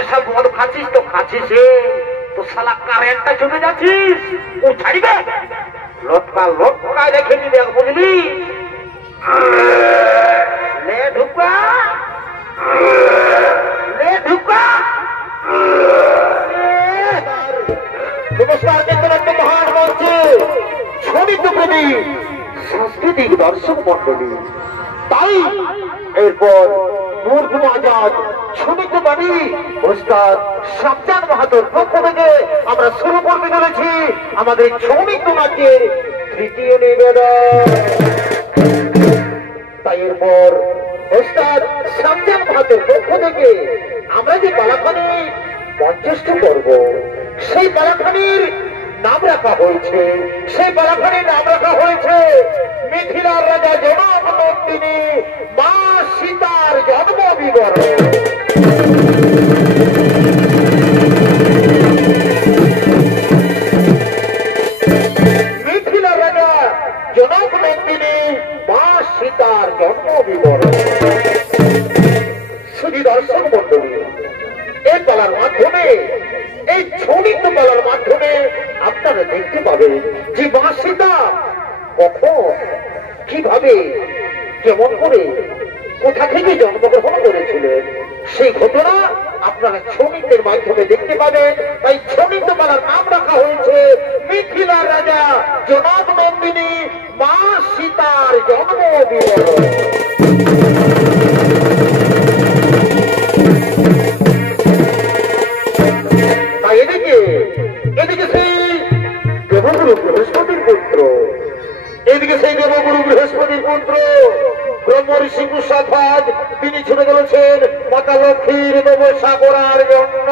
হামেশা মদ খাচ্ছিস তো খাচ্ছিস তো শালা কারেন্টটা চলে যাচ্ছিস ও ছাড়িবে লটকা লটকায় রেখে দিবি বুঝলি ले ढुका ले ढुका नमस्कार मित्र महान मंच শোনিত কবি সাংস্কৃতিক দর্শক মন্ডলী তাই এরপর মুরগুম আজাদ শোনিত বাণী ওস্তাদ শামজান বাহাদুর পক্ষ থেকে আমরা শুরু করতে চলেছি আমাদের শোনিত নাচের তৃতীয় নিবেদন তাই এরপর ওস্তাদ শামজান বাহাদুর পক্ষ থেকে আমরা যে পালাখানি মঞ্চস্থ করব সেই পালাখানির নাম রাখা হয়েছে মিথিলার রাজা জনক নন্দিনী মা সীতার জন্ম বিবরণ মিথিলার রাজা জনক নন্দিনী মা সীতার জন্ম বিবরণ শুধু দর্শক মন্ডলী এই পালার মাধ্যমে এই ছড়িত পালার মাধ্যমে আপনারা দেখতে পাবেন যে মা সীতা কখন কিভাবে কেমন করে কোথা থেকে জন্মগ্রহণ করেছিলেন সেই ঘটনা আপনারা ছড়িতের মাধ্যমে দেখতে পাবেন তাই ছড়িত পালার নাম রাখা হয়েছে মিথিলার রাজা জনক নন্দিনী মা সীতার জন্ম বিবরণ এদিকে সেই দেবগুরু বৃহস্পতির পুত্র ব্রহ্ম ঋষি কুশধ্বজ তিনি ছুটে চলেছেন মাতা লক্ষ্মীর ব্যবসা করার জন্য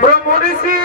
ব্রহ্ম ঋষি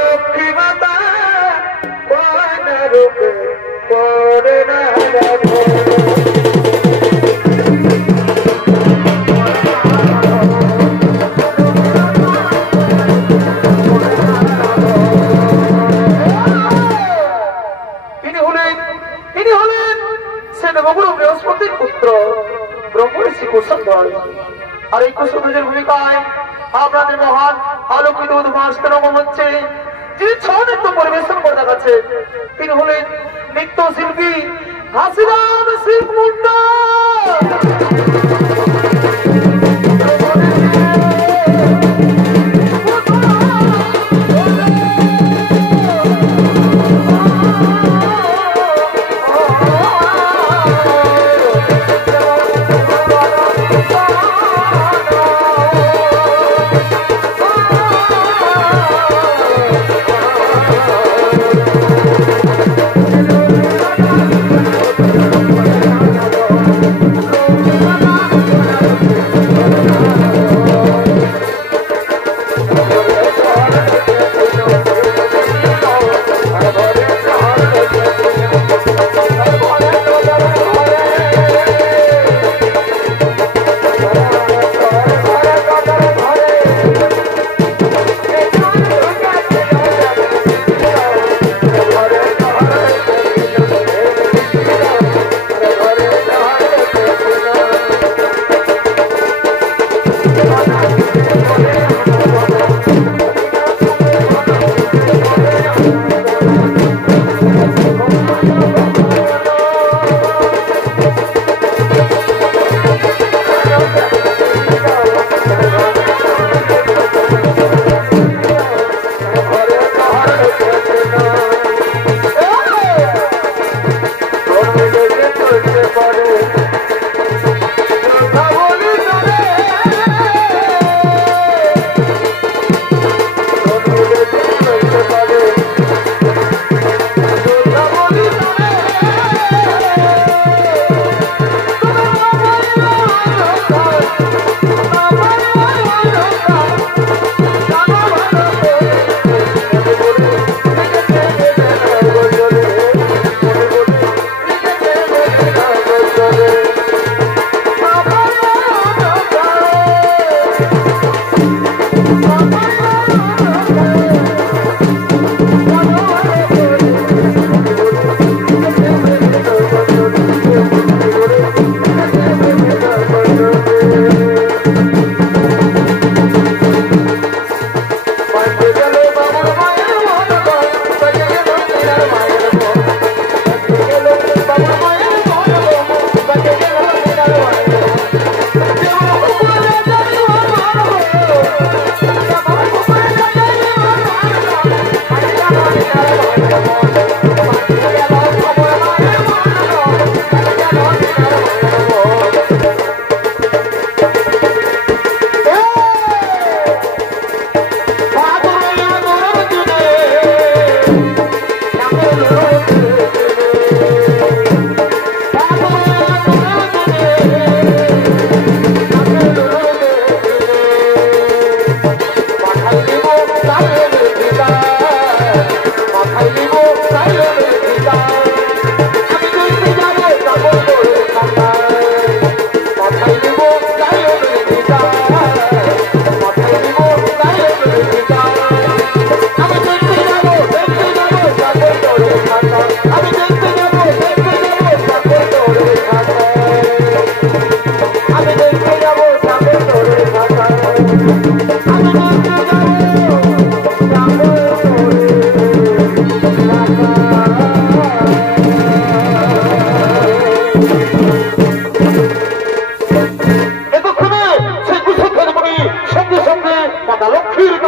লক্ষ্মী মাতা রূপে করে না বৃহস্পতির পুত্র ব্রহ্ম ঋষি কুশধ্বজ আর এই কুশধ্বজের ভূমিকায় আপনাদের মহান আলোকিত উদ্ভাসিত হচ্ছে যিনি ছৌ নৃত্য পরিবেশন করে দেখাচ্ছে তিনি হলেন নৃত্য শিল্পী ঘাসিরাম সিং মুন্ডা।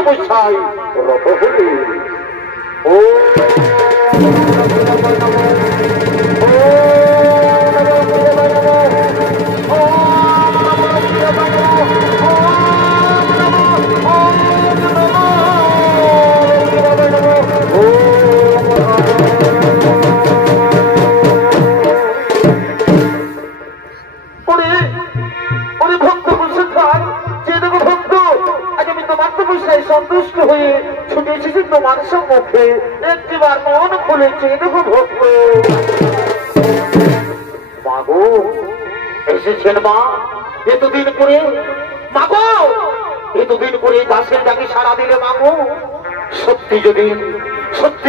তপস্যায় রত হলে ও সন্তুষ্ট হয়ে ছুটে এসেছি তোমার সম্মুখে একটিবার মন খুলেছে দেখো ভক্ত মাগো এসেছেন মা এতদিন করে মাগো এতদিন করে দাসের ডাকে সাড়া দিলে মাগো সত্যি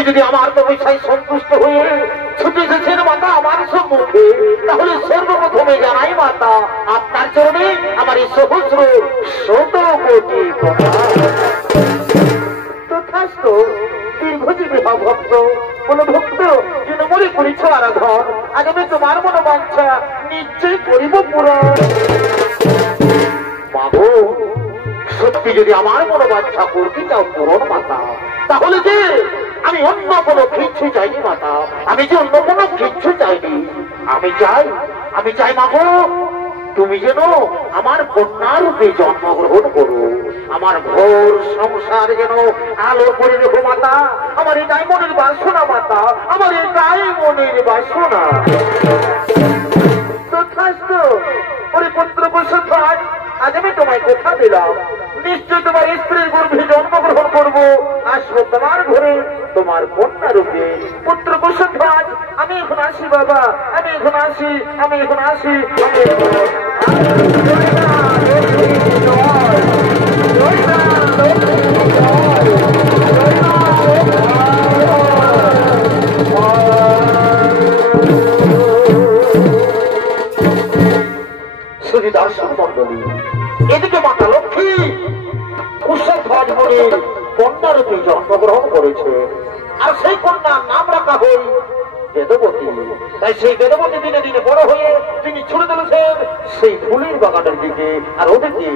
যদি আমার তপস্যায় সন্তুষ্ট হয়ে ছুটে এসেছেন মাতা আমার সম্মুখে তাহলে সর্বপ্রথমে জানাই মাতা আপনার চরণে আমার এই সহস্র শত কোটি তথাস্ত দীর্ঘজীবী ভক্ত কোন ভক্ত যেন মনে করেছ আরাধন আগামী তোমার মনোবাঞ্ছা নিশ্চয় করিব পূরণ মাগো সত্যি যদি আমার মনোবাঞ্ছা করতে চাও পূরণ মাতা তাহলে যে আমি অন্য কোনো কিচ্ছু চাইনি মাতা আমি যে অন্য কোনো কিচ্ছু চাইনি আমি চাই মাগো তুমি যেন আমার কন্যা রূপে জন্মগ্রহণ করো আমার ঘোর সংসার যেন আলো করে রেখো মাতা আমার এটাই মনের বাসনা মাতা আমার এটাই মনের বাসনা তথাস্তু ওরে পুত্র বসুধ্বজ আজ আমি তোমায় কথা দিলাম নিশ্চয় তোমার স্ত্রীর গর্ভে জন্মগ্রহণ করবো আসবো তোমার ঘরে তোমার কন্যা রূপে পুত্র বসুধ্বজ আমি এখন আসি বাবা আমি এখন আসি শুধু দর্শক মন্ডলী এদিকে মাতা লক্ষ্মী কুশধ্বজ মুনির কন্যা রূপে জন্মগ্রহণ করেছে আর সেই কন্যার নাম রাখা হল বেদবতী তাই সেই বেদবতী দিনে দিনে বড় হয়ে তিনি ছুড়ে দিয়েছেন সেই ফুলের বাগানের দিকে আর ওদিকে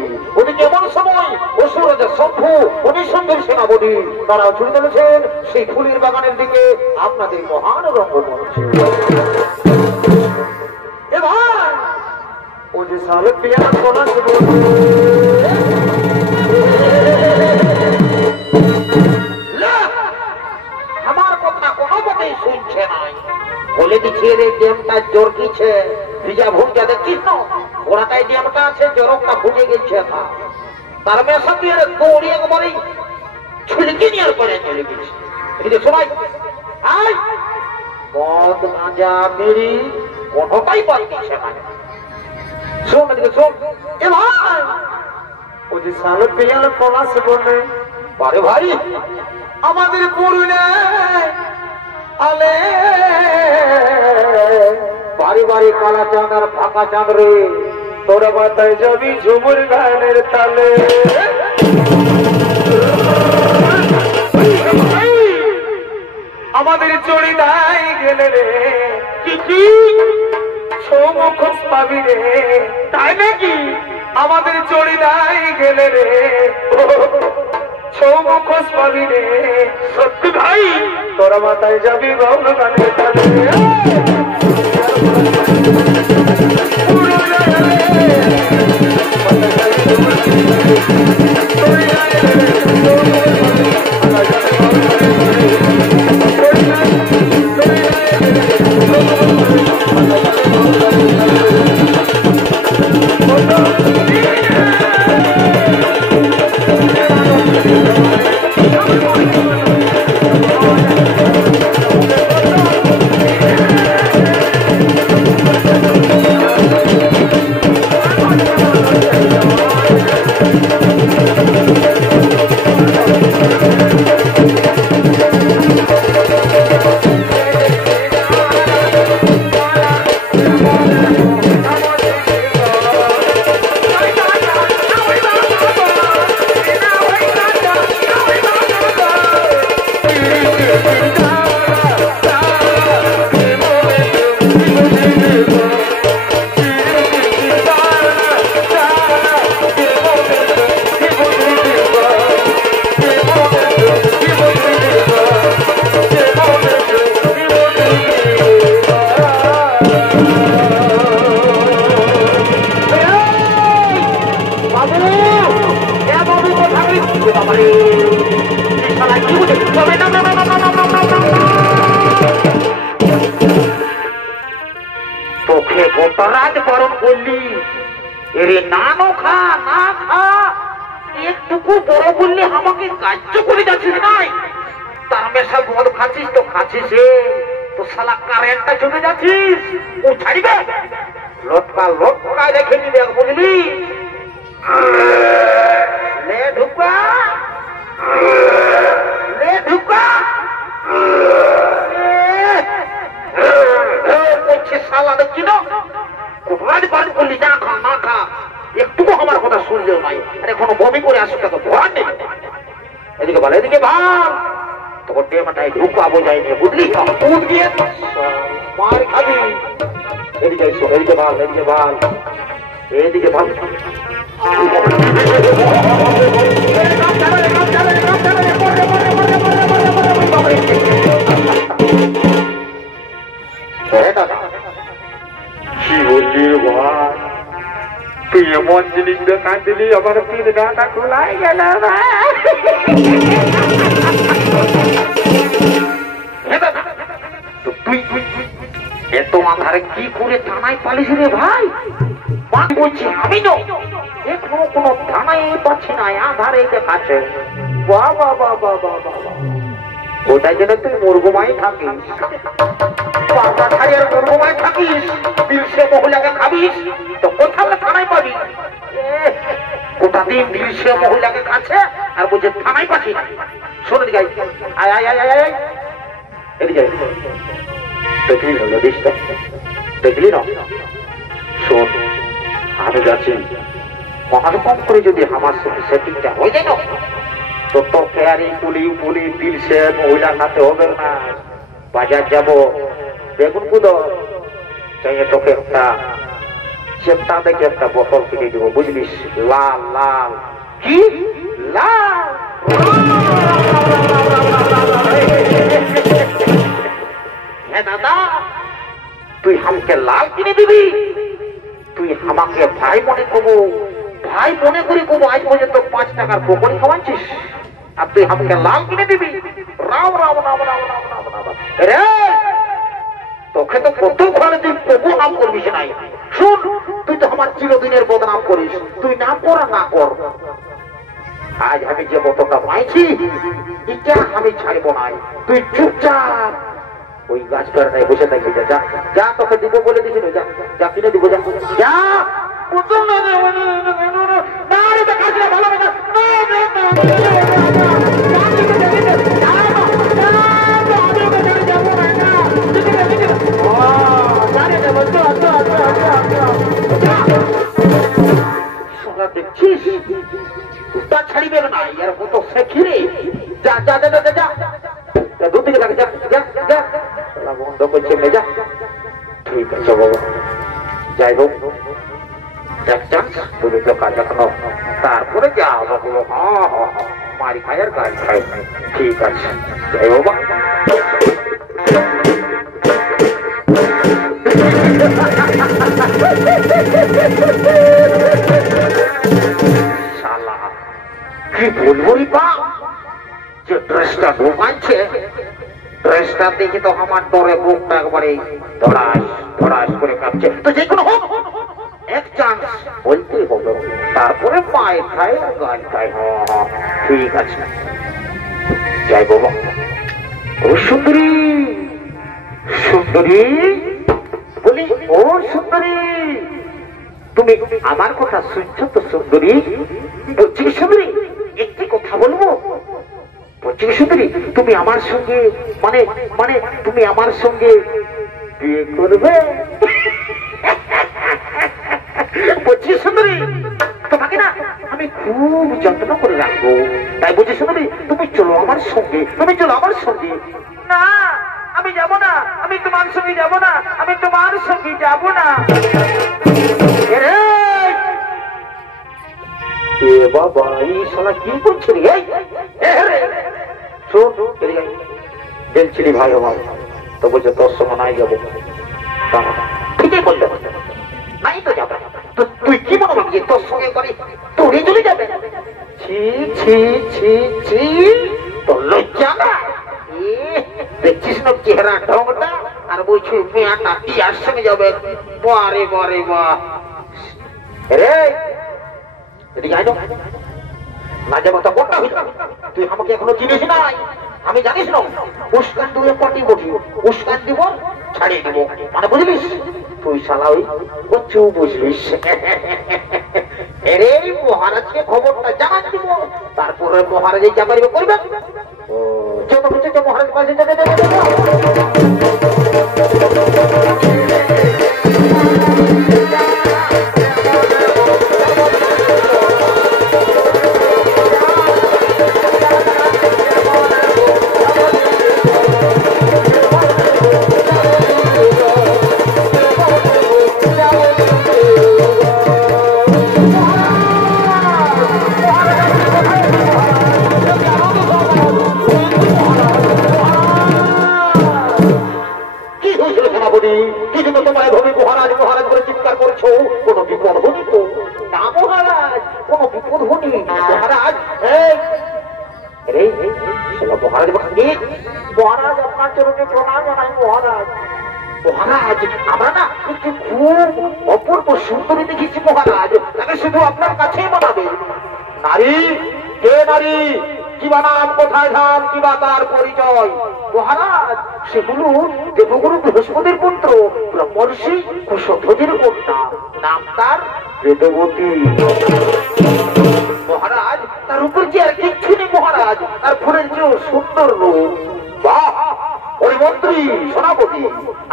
এমন সময় অসুর রাজা শম্ভু অনিসন্ধের সেনাপতি তারাও ছুড়ে দিয়েছেন সেই ফুলের বাগানের দিকে আপনাদের মহান রঙ্গমঞ্চে এবার ও যে সালে পিয়ার কোনা আমার কথা কোনো মতেই শুনছে নাই বলে দিচ্ছে রে ড্যামটা জোর কিছে ভিজা ভুঁজা দেখিস না ওরাটাই ড্যামটা আছে জোরকটা ভুঁজে গেছে তার মেশা দিয়ে দৌড়ি একবারই ছুলকি নিয়ে করে চলে গেছে এদিকে সবাই আয় মদ গাঁজা বিড়ি কোনোটাই পাইছে না শোন এদিকে শোন এ ভাই ও যে সালে পিয়ার কোনা সে বলে আরে ভাই আমাদের পুরুলে আলে বাড়ি বাড়ি কালা চাঁদ আর ফাঁকা চাঁদ রে তোরা মাথায় যাবি ঝুমুর গানের তালে আমাদের চড়ি নাই গেলে রে কি সৌমুখ পাবি রে তাই নাকি আমাদের চড়ি নাই গেলে রে সৌমুখোশ পাবি রে সত্যি ভাই তোরা মাথায় যাবি বাউল গানের তালে তোকে গোতরাজ বরণ করলি এরে না খা না খা একটুকু বড় বললে আমাকে কার্য করে যাচ্ছিস নাই তার মেশা মদ খাচ্ছিস তো খাচ্ছিস তো শালা কারেন্টটা চলে যাচ্ছিস ও ছাড়িবে লটকায় রেখে নিবে বুঝলি লে ঢুকা শালা দেখছি না কোটরাজ বাড়ি করলি না খা না খা একটুকু আমার কথা শুনলেও নাই আর এখনো বমি করে আসুক তো ভয় নেই এদিকে বল এদিকে ভাল তোর টেমাটাই ঢুকাবো যায়নি বুঝলি দুধ গিয়ে মার খাবি এদিকে শোন এদিকে ভাল এদিকে ভাল কি বললি ভাই তুই এমন জিনিস দেখা দিলি আমার পিঠটা খোলাই গেল তুই এত আধারে কি করে থানায় পালিস রে ভাই বলছি আমি তো এখনো কোনো থানায় পাচ্ছি না আধারে দেখাচ্ছে বাবা বাবা বাবা ওটাই যেন তুই মুরগুমাই থাকিস মুরগুমাই থাকিস দিলসে মহিলাকে খাবিস তো কোথাও থানায় পাবি গোটা দিন দিলসে মহিলাকে খাচ্ছে আর বলছে থানায় পাচ্ছি না শোনে গাই আয় আয় আয় আয় এদিকে দেখলি না দিসটা দেখলি না শোন আমি যাচ্ছি মহারকম করে যদি আমার সেটিংটা হয়ে যায় না তো তোকে আর এই পুলি দিলসে মহিলা খাতে হবে না বাজার যাব বেগুন কুদো চাইয়ে তোকে একটা চেপটা দেখে একটা বোতল কিনে দেবো বুঝলিস লাল লাল কি লাল হ্যাঁ দাদা তুই আমাকে লাল কিনে দিবি তুই আমাকে ভাই মনে করবো আজ পর্যন্ত 5 টাকার পকড়ি খাওয়াচ্ছিস আর তুই আমাকে লাল কিনে দিবি রাম রাম রাম রাম রাম রাম রাম রে তোকে তো কত ঘরে তুই তবু নাম করবিস নাই শুন তুই তো আমার চিরদিনের বদনাম করিস তুই না কর না কর আজ আমি যে বোতলটা পাইছি এটা আমি ছাড়বো নাই তুই চুপচাপ ওই গাছ পেড়াটায় বসে থাকবি যা যা তোকে দিব বলে দিছিল যা যা কিনে দিব যা যা দেখছিস ছাড়িবে না এর কত শেখিরে যা যা যা যা যা দূর থেকে যা যা যা বন্ধ করছে যা ঠিক আছে বাবা যাই হোক তুমি তো কাজ এখনো তারপরে যা হবে মারি খাই আর গাড়ি খাই ঠিক আছে যাই বাবা শালা কি বলবো রে বা যে ড্রেসটা ঢোকাচ্ছে ড্রেসটা দেখে তো আমার ডরে বুকটা একবারে ধরাস করে কাঁপছে তো যে কোনো হোক এক চান্স বলতেই হবে তারপরে মায়ের খায় আর গান খায় ঠিক আছে যাই বাবা ও সুন্দরী বলি ও সুন্দরী তুমি আমার কথা শুনছো তো সুন্দরী বলছি সুন্দরী একটি কথা বলবো বলছি সুন্দরী তুমি আমার সঙ্গে মানে তুমি আমার সঙ্গে বিয়ে করবে বলছি সুন্দরী তোমাকে না আমি খুব যত্ন করে রাখবো তাই বলছি সুন্দরী তুমি চলো আমার সঙ্গে না আমি যাব না আমি তোমার সঙ্গে যাব না এ বাবা এই শালা কি করছে রে বলছিলি ভাই আমার তো বলছে তোর সঙ্গে নাই যাবো ঠিকই বলতে নাই তো যাবে তো তুই কি মনে করবি তোর সঙ্গে করে তোরে চলে যাবে ছি ছি ছি ছি তোর লজ্জা না মেয়াটা টিয়ার সঙ্গে যাবে। বারে বারে বা রে এদিকে আয় না যাবো তো কোনটা হইল। তুই আমাকে এখনো চিনিস নাই, আমি জানিস না উস্কান দিয়ে পটি বটি উস্কান দিব ছাড়িয়ে দিব মানে বুঝলিস। তুই শালা ওই কচু বুঝলিস। এরে মহারাজকে খবরটা জানান দিব, তারপরে মহারাজ যা পারিবে করবে। যত কিছু মহারাজ কাছে যেতে দেবে। মহারাজ আপনার চরণে প্রণাম জানাই। মহারাজ মহারাজ আমরা না একটি খুব অপূর্ব সুন্দরী দেখেছি মহারাজ, তাকে শুধু আপনার কাছেই বানাবে। নারী কে নারী, কিবা নাম, কোথায় ধাম, কিবা তার পরিচয়? মহারাজ সেগুলো দেবগুরু বৃহস্পতির পুত্র ব্রহ্মর্ষি কুশধ্বজের কন্যা, নাম তার বেদবতী। মহারাজ তার উপর যে আর কিচ্ছু নেই মহারাজ, তার ফুলের চেয়েও সুন্দর রূপ। বাহ ওরে মন্ত্রী সেনাপতি,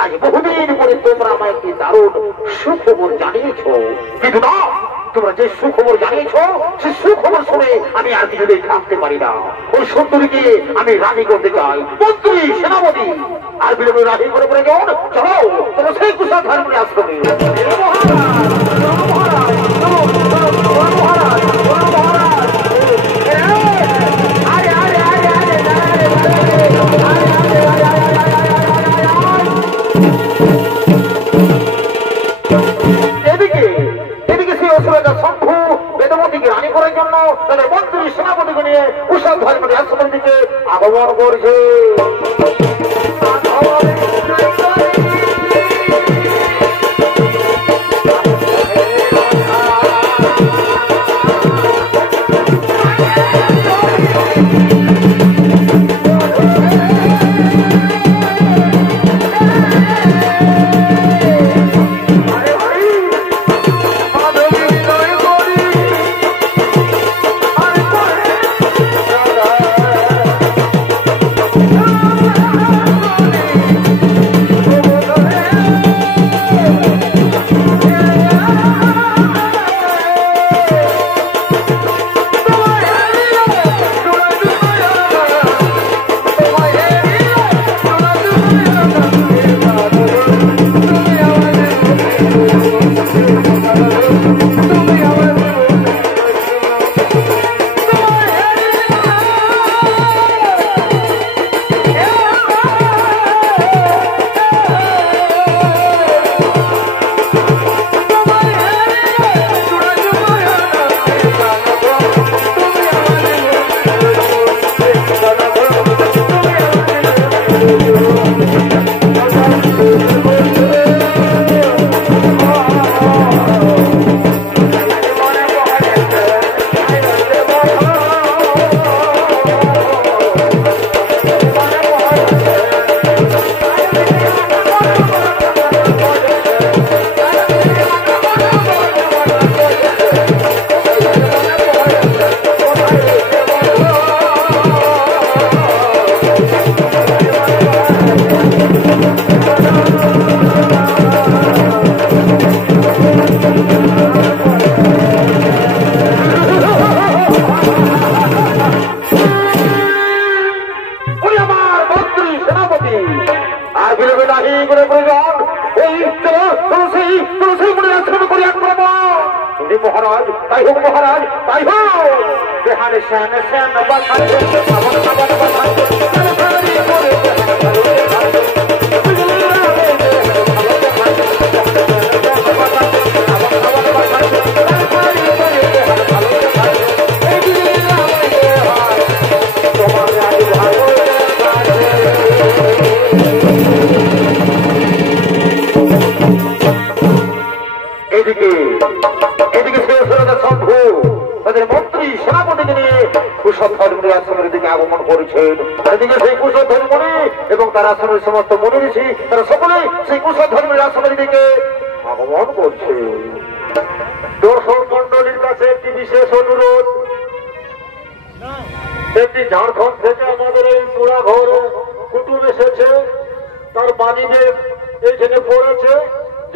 আজ বহুদিন পরে তোমরা আমায় একটি দারুণ সুখবর জানিয়েছ। কিন্তু না, তোমরা যে সুখবর জানিয়েছ সে সুখবর শুনে আমি আর কিছুতেই থাকতে পারি না। ওই সুন্দরীকে আমি রানী করতে চাই। মন্ত্রী সেনাপতি আর বিলম্বে রানী করে পড়ে যাও। চলো তোমরা সেই কুশল ধর্মে আশ্রমে। সেনাপতিকে নিয়ে কুশল ধর্মের আশ্রমের দিকে আগমন করছে। মহারাজ তাই হোক, মহারাজ তাই হোক। বেহানে শ্যানে শ্যান আশ্রমের দিকে আগমন করেছেন। এদিকে সেই কুশল ধর্মী এবং তার আশ্রমের সমস্ত মুনি ঋষি তারা সকলেই সেই কুশল ধর্মের আশ্রমের দিকে আগমন করছে। দর্শক মন্ডলীর কাছে একটি বিশেষ অনুরোধ, একটি ঝাড়খণ্ড থেকে আমাদের এই পুরা ঘর কুটুম এসেছে, তার বাণীদের এইখানে পড়েছে।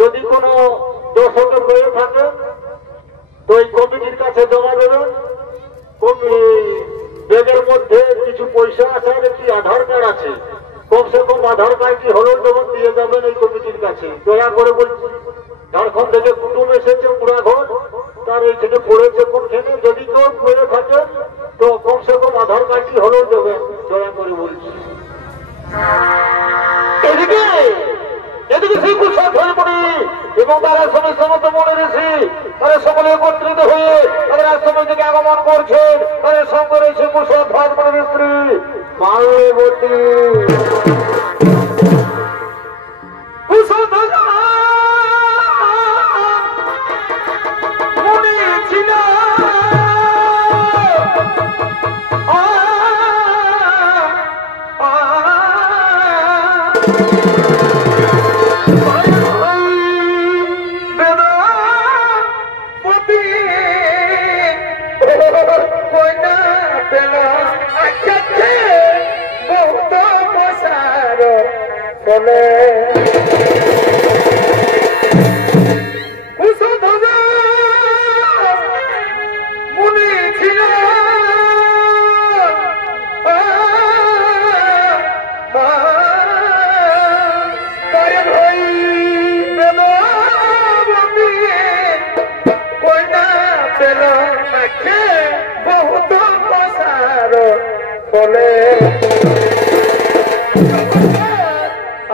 যদি কোনো দর্শকের হয়ে থাকে তো এই কমিটির কাছে জমা দেবেন। ব্যাগের মধ্যে কিছু পয়সা আছে আর একটি আধার কার্ড আছে, কমসে কম আধার কার্ডটি হলেও যেমন দিয়ে যাবেন এই কমিটির কাছে, দয়া করে বলছি। ঝাড়খণ্ড থেকে কুটুম এসেছে পুরা ঘর, তার এইখানে পড়েছে কোনখানে, যদি কেউ হয়ে থাকে তো কমসে কম আধার কার্ডটি হলেও দেবেন, দয়া করে বলছি। এদিকে এদিকে সেই কুশল ধর্মী এবং তার আশ্রমের সমস্ত মনে ঋষি তারা সকলে একত্রিত হয়ে তাদের আশ্রমের দিকে আগমন করছেন। তাদের সঙ্গে রয়েছে কুশল ধর্মের স্ত্রী মাল্যবতী। কুশল ছিল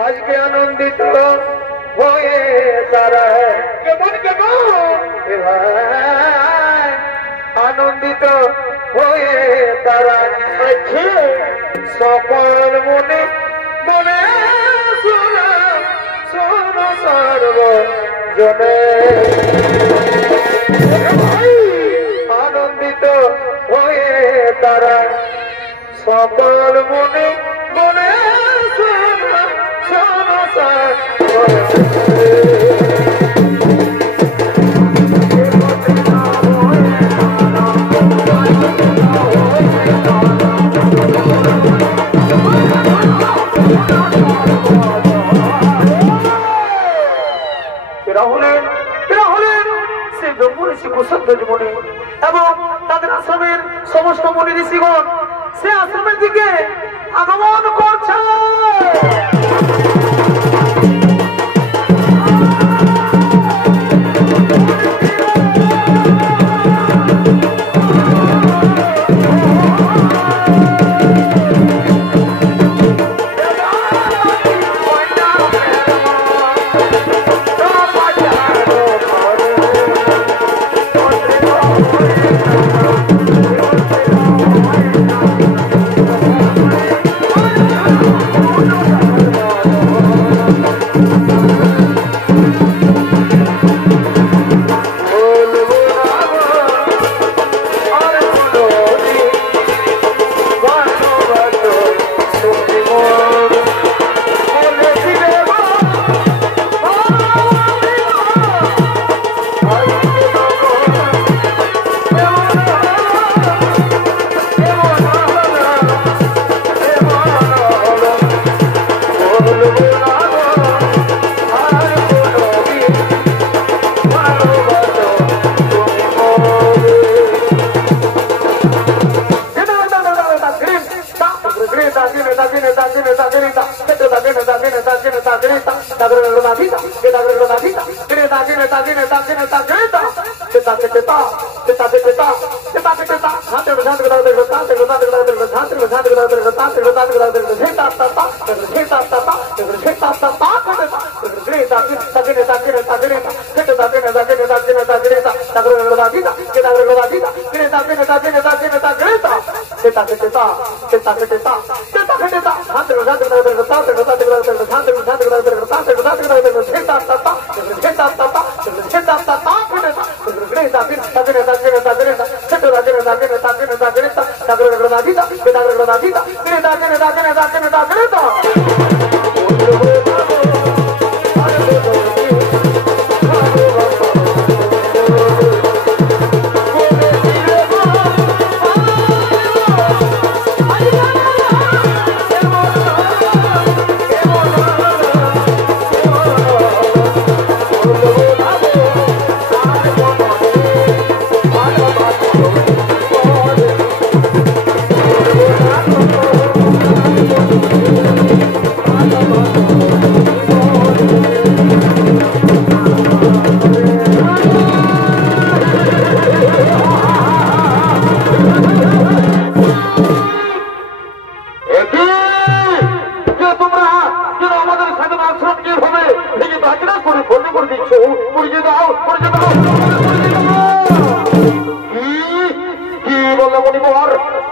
আজকে আনন্দিত হয়ে তারা কেমন আনন্দিত হয়ে তারা সকল মনে মনে শোনো সর্ব জনে আনন্দিত হয়ে তারা সকল মনে মনে শোনো এবং তাদের আশ্রমের সমস্ত মুনি ঋষিগণ সে আশ্রমের দিকে আগমন করছে।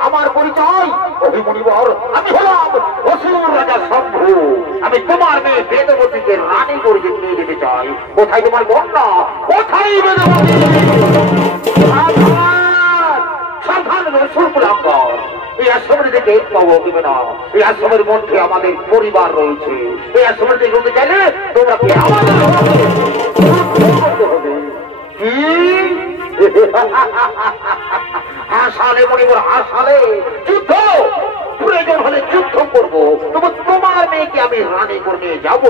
আমার পরিচয় অভিমনিবর, আমি হলাম অসুর রাজা শম্ভু। আমি তোমার মেয়ে বেদবতীকে রানী করে নিয়ে যেতে চাই। কোথায় তোমার কন্যা? কোথায় বেদবতী? সাবধান সুরকুলাঙ্গর, এই আশ্রমের দিকে পাবো কিবে না। এই আশ্রমের মধ্যে আমাদের পরিবার রয়েছে। এই আশ্রমের দিকে যেতে চাইলে তোমরা আমাদের হবে কি? হাসালে মণিবর, হাসালে যুদ্ধ, প্রয়োজন হলে যুদ্ধ করবো। তবু তোমার মেয়েকে আমি রানী করে নিয়ে যাবো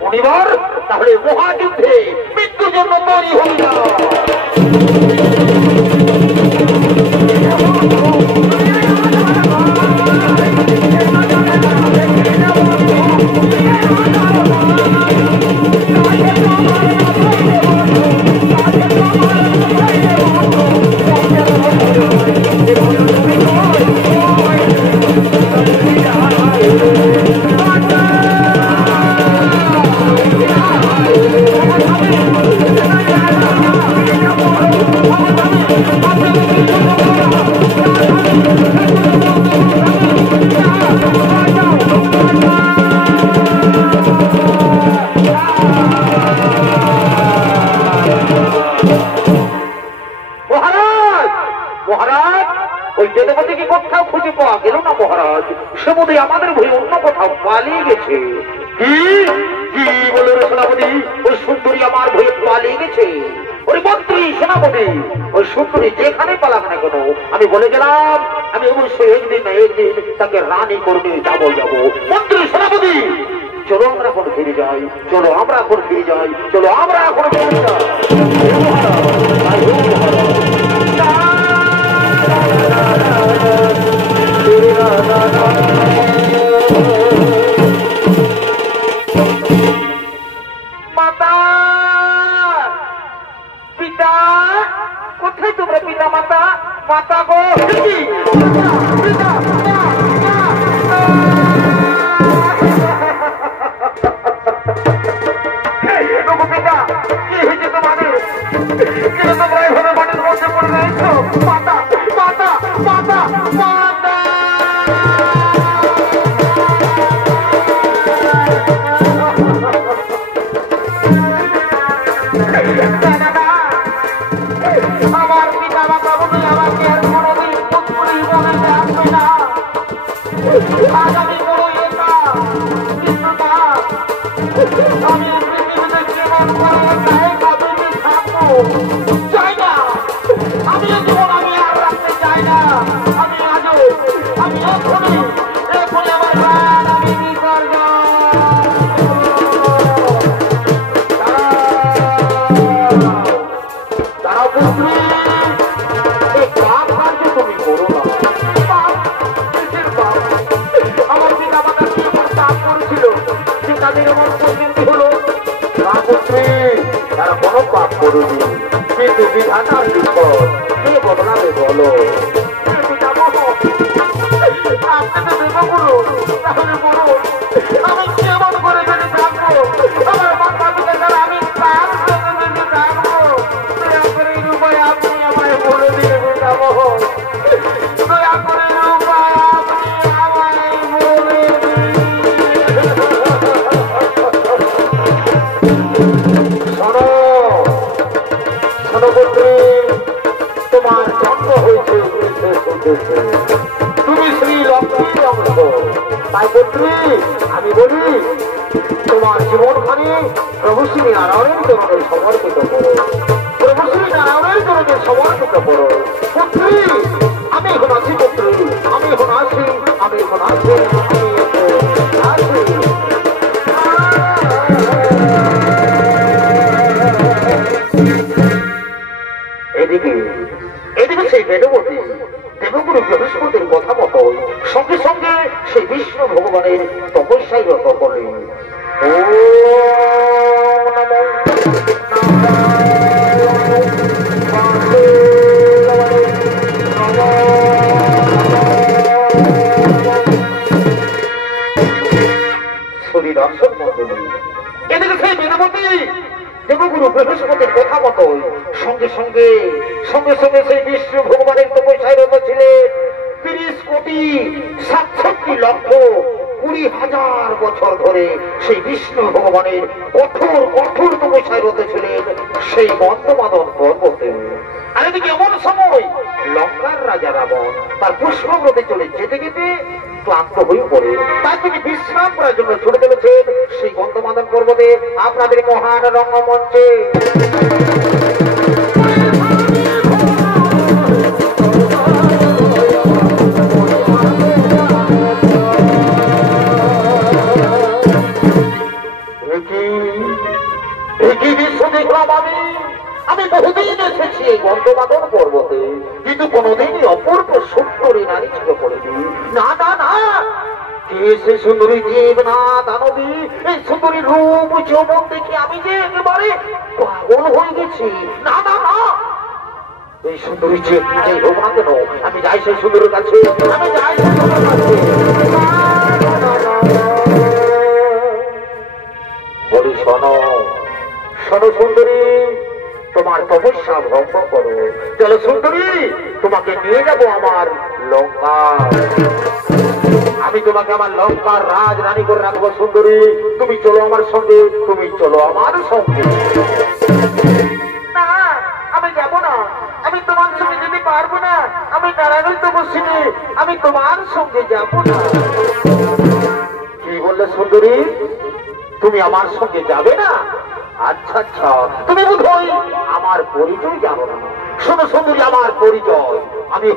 মণিবর। তাহলে মহাযুদ্ধে মৃত্যুর জন্য তৈরি হয়ে যাও। আমাদের ভয়ে অন্য কোথাও পালিয়ে গেছে। কি কি বলে সেনাপতি? ওই সুন্দরী আমার ভয়ে পালিয়ে গেছে। ওই মন্ত্রী সেনাপতি, ওই সুন্দরী যেখানে পালাক না কেন, আমি বলে গেলাম আমি অবশ্যই একদিন না একদিন তাকে রানী করে যাবো। মন্ত্রী সেনাপতি, চলো আমরা এখন ফিরে যাই, চলো আমরা এখন ফিরে যাই, চলো আমরা এখন ফিরে যাই। মাতা, পিতা, কোথায় তোমরা? পিতা মাতা, মাতা গো, পিতা, আমার পিতা মাতা বলে আমাকে আর কোনোদিন পুত্রী মনে রাখবে না। আজ আমি বড় একা, কিন্তু না, আমি পৃথিবীতে জীবন করার চাই, কতদিন থাকবো চাই না। আমি জীবন আমি আর রাখতে চাই না। আমি আজও, আমি এখনই আমার প্রাণ আমি বিসর্জন। তারা কোনো পাপ করুনি, কিন্তু বিধাতার বিপদ কে বদলাবে বলো? তাহলে বলো আমি কেমন করে যদি থাকবো? আমার মাথা পিতা ছাড়া আমি তার যদি থাকবো? দয়া করে উপায় আপনি আমায় বলে দিয়ে যাবো। দয়া করে উপায় আপনি আমায় বলে তোমার জন্ম হয়েছে তুমি তাই পুত্রী আমি বলি তোমার জীবনখানি প্রভু শ্রী নারায়ণের চরণে সমর্পিত করো, প্রভু শ্রী নারায়ণের চরণে সমর্পিত করো। পুত্রী আমি এখন আছি, পুত্রী আমি এখন আছি, আমি এখন আছি, আমি এখন আছি। এদিকে এদিকে সেই বেদবতী দেবগুরু বৃহস্পতির কথা মতো সঙ্গে সঙ্গে সেই বিষ্ণু ভগবানের তপস্যায় রত করে। দর্শন মন্ডলী এদিকে সেই বেদবতী দেবগুরু বৃহস্পতির কথা মতো সঙ্গে সঙ্গে সঙ্গে সঙ্গে সেই বিষ্ণু ভগবানের তপস্যায় রত ছিলেন। 30,67,20,000 বছর ধরে সেই বিষ্ণু ভগবানের কঠোর কঠোর তপস্যায় রত ছিলেন সেই মন্দমাদন পর্বতে। আর এদিকে এমন সময় লঙ্কার রাজা রাবণ তার পুষ্পব্রতে চলে যেতে যেতে ক্লান্ত হয়ে পড়ে, তাই তিনি বিশ্রাম করার জন্য ছুটে চলেছেন সেই গন্ধমাদন পর্বতে আপনাদের মহান রঙ্গমঞ্চে। আমি বহুদিন এসেছি এই গন্ধমাদন পর্বতে, কিন্তু কোনোদিনই অপূর্ব সুন্দরী নারী ছিল পড়েনি। না না না, সে সুন্দরী দেব না দানবী, এই সুন্দরী রূপ যৌবন দেখে আমি যে একেবারে পাগল হয়ে গেছি। না না না, এই সুন্দরী যে হোক না কেন আমি যাই সেই সুন্দরীর কাছে, আমি যাই সেই সুন্দরীর কাছে। বলি শোনো শোনো সুন্দরী, তোমার তপস্যা ভঙ্গ করো। চলো সুন্দরী, তোমাকে নিয়ে যাবো আমার লঙ্কা, আমি তোমাকে আমার লঙ্কার রাজরানী করে রাখবো। সুন্দরী তুমি চলো আমার সঙ্গে, তুমি চলো আমার সঙ্গে। না আমি যাবো না, আমি তোমার সঙ্গে যেতে পারবো না, আমি নারায়ণ তপস্বিনী, আমি তোমার সঙ্গে যাবো না। কি বললে সুন্দরী, তুমি আমার সঙ্গে যাবে না? আচ্ছা আচ্ছা, তুমি বোধহয় আমার পরিচয় জানো না। শোনো সুন্দরী আমার পরিচয়, আমি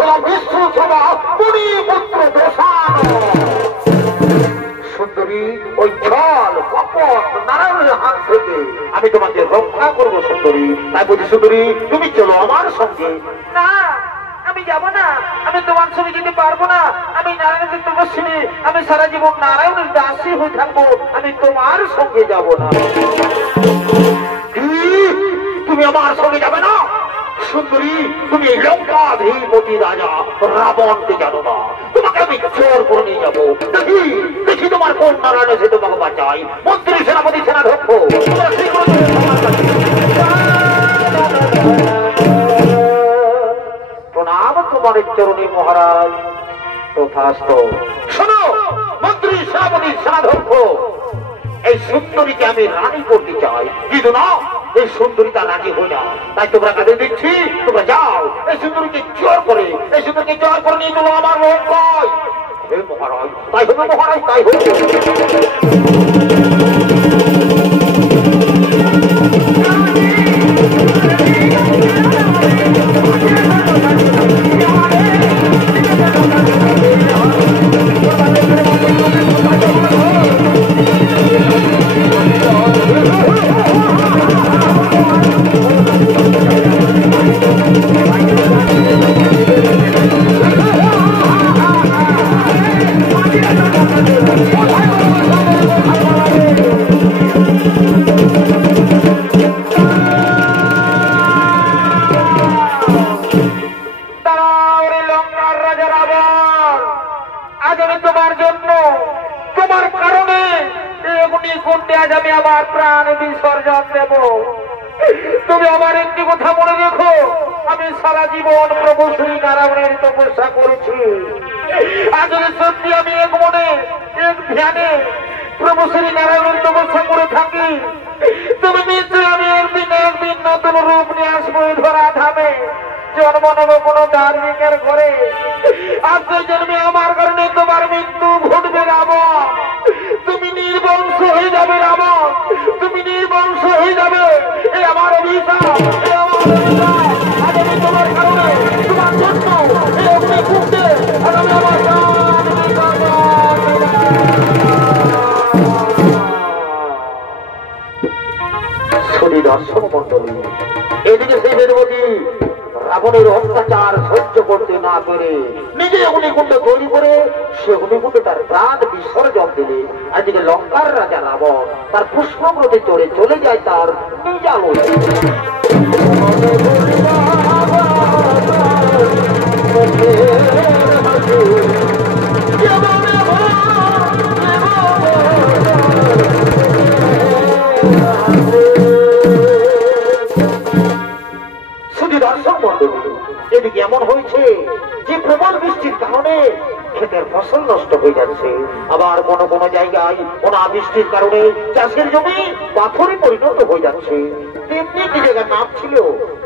হলাম বিশ্বসভা মুনিপুত্র দশান। সুন্দরী ওই ছল কপট নারায়ণের হাত থেকে আমি তোমাকে রক্ষা করবো সুন্দরী। তাই বলছি সুন্দরী তুমি চলো আমার সঙ্গে। না আমি যাবো না, আমি তোমার সঙ্গে যেতে পারবো না, আমি নারায়ণের তপস্বিনী, আমি সারা জীবন নারায়ণের দাসী হয়ে থাকবো, আমি তোমার সঙ্গে যাব না। তুমি আমার সঙ্গে যাবে না? সুন্দরী তুমি লঙ্কাধিপতি রাজা রাবণকে জানো না, তোমাকে আমি চোর করে নিয়ে যাবো। দেখি দেখি তোমার কোন নারায়ণ এসে তোমাকে বাঁচাই। মন্ত্রী সেনাপতি সেনাধ্যক্ষ প্রণাম তোমার চরণী মহারাজ। তথাস্ত। শোনো মন্ত্রী সেনাপতি সেনাধ্যক্ষ, এই সুন্দরীকে আমি রানী করতে চাই, কিন্তু না এই সুন্দরী তা রাজি হই না। তাই তোমরা কাজে দিচ্ছি, তোমরা যাও এই সুন্দরীকে জোর করে নিয়ে চলো আমার লঙ্কায়। হে মহারাজ তাই হবে, মহারাজ তাই হবে। তুমি আমার একটি কথা মনে রেখো, আমি সারা জীবন প্রভু শ্রী নারায়ণের তপস্যা করেছি। আর যদি সত্যি আমি এক মনে এক ধ্যানে প্রভু শ্রী নারায়ণের তপস্যা করে থাকি, তুমি নিশ্চয়ই আমি একদিন নতুন রূপ নিয়ে আসবো ধরা ধামে, জন্ম নেব কোনো ধার্মিকের ঘরে। আর সেই জন্মে আমার কারণে তোমার মৃত্যু মন্ডলী, এদিকে সেই বেদবতী রাবণের অত্যাচার সহ্য করতে না পেরে নিজে অগ্নিকুণ্ড তৈরি করে সে অগ্নিকুণ্ডে তার প্রাণ বিসর্জন দিলে আজকে লঙ্কার রাজা রাবণ তার পুষ্পব্রতে চড়ে চলে যায় তার নিজালয়। দর্শক মন্ডলী, এদিকে এমন হয়েছে যে প্রবল বৃষ্টির কারণে ক্ষেতের ফসল নষ্ট হয়ে যাচ্ছে, আবার কোনো কোনো জায়গায় অনাবৃষ্টির কারণে চাষের জমি পাথরে পরিণত হয়ে যাচ্ছে। তেমনি একটি জায়গার নাম ছিল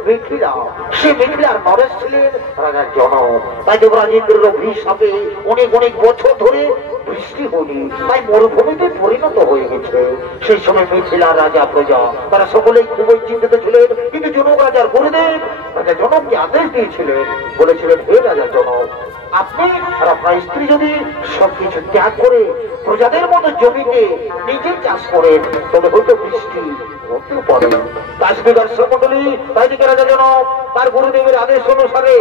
মিথিলা, সে মিথিলার নরেশ ছিলেন রাজার জনক। তাই যুবরাজ ইন্দ্রের অভিশাপে অনেক অনেক বছর ধরে বৃষ্টি হয়নি, তাই মরুভূমিতে পরিণত হয়ে গেছে। সেই সময় মিথিলার রাজা প্রজা তারা সকলেই খুবই চিন্তিত ছিলেন, কিন্তু জনক রাজার গুরুদেব রাজা জনককে আদেশ দিয়েছিলেন, বলেছিলেন, হে রাজা জনক, আপনি আর আপনার স্ত্রী যদি সবকিছু ত্যাগ করে প্রজাদের মতো জমিতে নিজে চাষ করেন তবে হয়তো বৃষ্টি হতে পারে। কাশ্মীর দর্শক মন্ডলী, তাই দিকে রাজা জনক তার গুরুদেবের আদেশ অনুসারে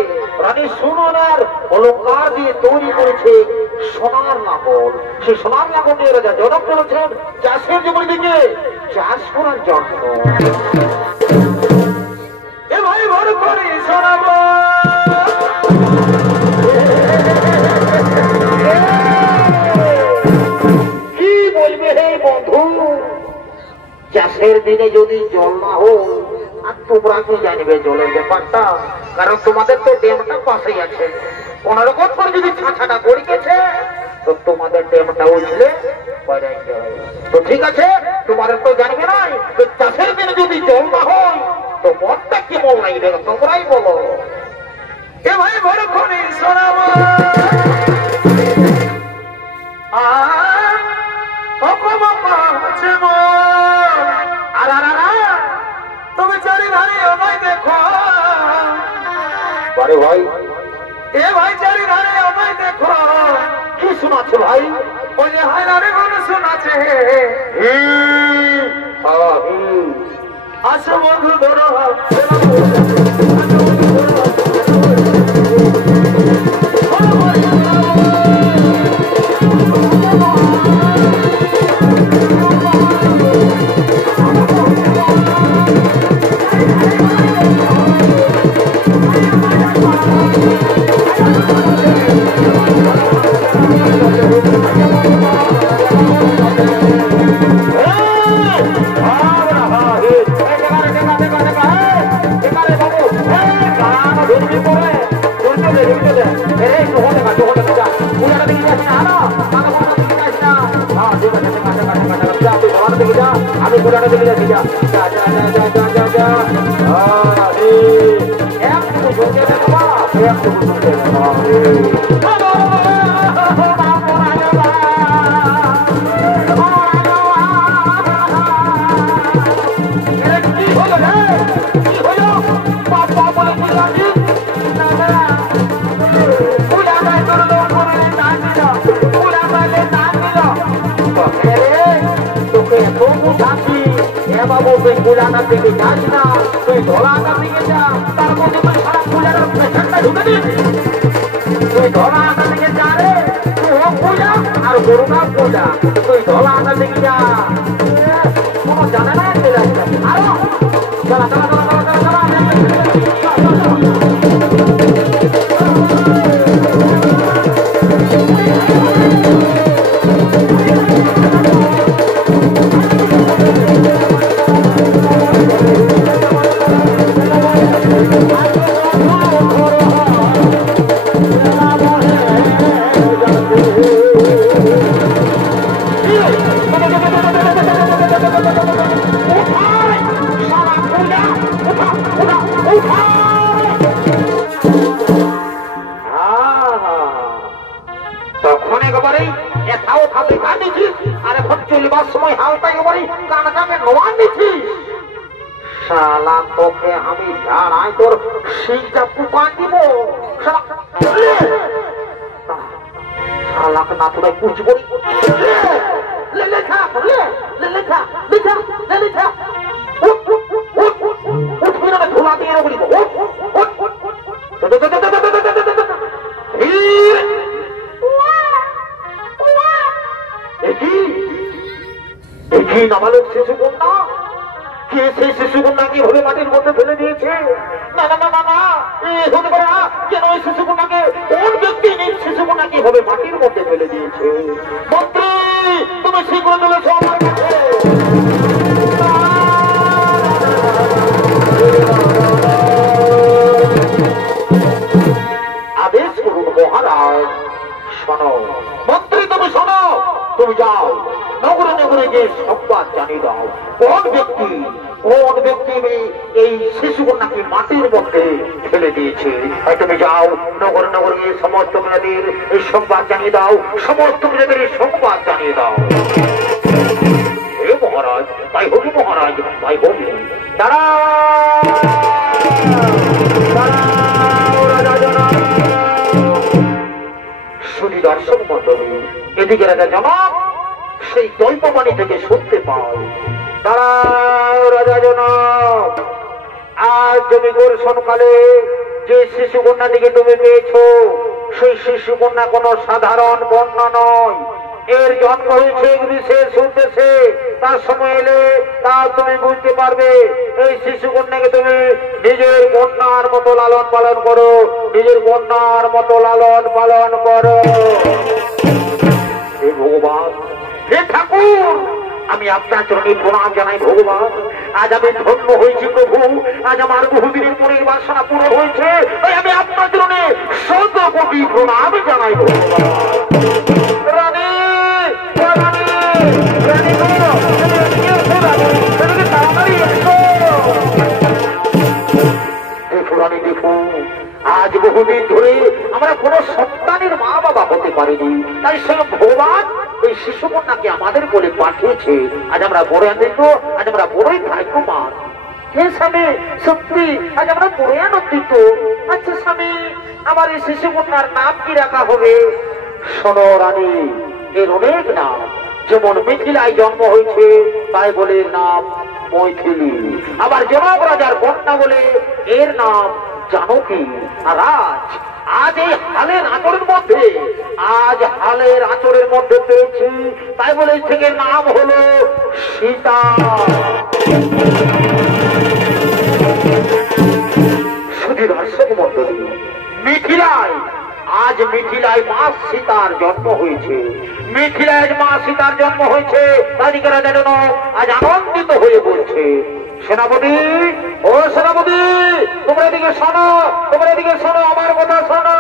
রানী সোনার অলঙ্কার দিয়ে তৈরি করেছে সোনার লাঙল। সেই সোনার লাঙল নিয়ে রাজা জনক চলেছেন চাষের জমির দিকে চাষ করার জন্য। এ ভাই ভর করে শোনাবো, কি বলবে হে বন্ধু, চাষের দিনে যদি জল না হোক আর তোমরা কি জানবে জলের ব্যাপারটা, কারণ তোমাদের তো ড্যামটা পাশেই আছে, কোন রকম করে যদি ছাঁচাটা পড়িয়েছে তো তোমাদের ড্যামটা উঠলে তো ঠিক আছে, তোমাদের তো জানবে না চাষের দিনে যদি জল না হয় তো মনটা কেমন লাগবে তোমরাই বলো। এ ভাই বড় করে শোনাবো, তুমি চারিধারে আমায় দেখো, আরে ভাই, এ ভাই চারিধারে আমায় দেখো, কি শোনাচ্ছে ভাই? ওই যে হায়নারে গান শোনাচ্ছে, আসো বন্ধু ধরো আমি পুরানো দিকে যাচ্ছি, যা যা যা যা যা যা যা একটু ঝুঁকে দেবো, একটু ঝুঁকে কি হলো রে, কি হলো বাবা বলে বুঝলাম বাবু, তুই কুলানার দিকে যাস না, তুই ধলানার দিকে যা, তার মধ্যে তুই সারা কুলানার পেছনটা ঢুকে দিস, তুই ধলানার দিকে যা রে, তুই হোক পূজা আর গরুনা পূজা, তুই ধলানার দিকে যা, কোনো জানে না আরো চলা চলা চলা চলা চলা চলা। তখন একেবারেই এটাও খাতে গা দিচ্ছিস, আর এখন চলবার সময় হালটা একেবারেই কানটাকে নোয়ান দিচ্ছিস। শালা তোকে আমি ঝাড়াই তোর সেইটা পুপান দিব, শালাকে না তোরাই পুজ করি লেখা লেখা লেখা লেখা লেখা বলি নাবালক শিশু কন্যা, কে সেই শিশু কন্যা কিভাবে মাটির মধ্যে ফেলে দিয়েছে? না না না না না, হতে পারে না। কেন ওই শিশু কন্যাকে, কোন ব্যক্তি এই শিশু কন্যা কিভাবে মাটির মধ্যে ফেলে দিয়েছে? মন্ত্রী, তুমি শীঘ্র চলেছ আমার কাছে। আদেশ করুন মহারাজ। শোনো মন্ত্রী, তুমি শোনো, তুমি যাও নগরে নগরে গিয়ে সংবাদ জানিয়ে দাও কোন ব্যক্তি এই শিশু কন্যাকে মাটির মধ্যে ফেলে দিয়েছে। তুমি যাও নগরে নগরে গিয়ে সমস্ত মেয়েদের এই সংবাদ জানিয়ে দাও, সমস্ত মেয়েদের এই সংবাদ জানিয়ে দাও। হে মহারাজ, তাই হোক মহারাজ, তাই হোক। শুনি দর্শক মন্ডলী, এদিকে রাজা জনাব সেই জল্পবাণী থেকে শুনতে পাও। দাঁড়াও রাজা জনাব, আজ তুমি দর্শনকালে যে শিশু কন্যাটিকে তুমি পেয়েছো, সেই শিশু কন্যা কোন সাধারণ কন্যা নয়। এর জন্ম হয়েছে বিশেষ উদ্দেশ্যে। তার সময় এলে তা তুমি বুঝতে পারবে। এই শিশু কন্যাকে তুমি নিজের কন্যার মতো লালন পালন করো, নিজের কন্যার মতো লালন পালন করো। হে ভগবান, হে ঠাকুর, আমি আপনার চরণে প্রণাম জানাই ভগবান। আজ আমি ধন্য হয়েছি প্রভু, আজ আমার বহুদিনের মনের বাসনা পূরণ হয়েছে। তাই আমি আপনার চরণে ১০০ কোটি প্রণাম জানাই ভগবান। রানী, রানী, রানী দেখুন, আজ বহুদিন ধরে আমরা কোন সন্তানের মা বাবা হতে পারিনি। তাই স্বয়ং ভগবান এই শিশু কন্যাকে আমাদের কোলে পাঠিয়েছে। আজ আমরা বড় আনন্দিত, আজ আমরা বড়ই ভাগ্যবান। হে স্বামী, সত্যি আজ আমরা বড়ই আনন্দিত। আচ্ছা স্বামী, আমার এই শিশু কন্যার নাম কি রাখা হবে? শোনো রানী, এর অনেক নাম। যেমন মিথিলায় জন্ম হয়েছে তাই বলে নাম মৈথিলী। আবার জনক রাজার কন্যা বলে এর নাম জানকী। আর আজ এই হালের আঁচড়ের মধ্যে পেয়েছি, তাই বলে থেকে নাম হলো সীতা। শুধু দর্শক মন্ডলী, আজ মিথিলায় মা সীতার জন্ম হয়েছে। মিথিলায় মা সীতার জন্ম হয়েছে, তাদেরকে রাজা জনক আজ আনন্দিত হয়ে বলছে, সেনাপতি, ও সেনাপতি, তোমরা এদিকে শোনো, তোমরা এদিকে শোনো, আমার কথা শোনো।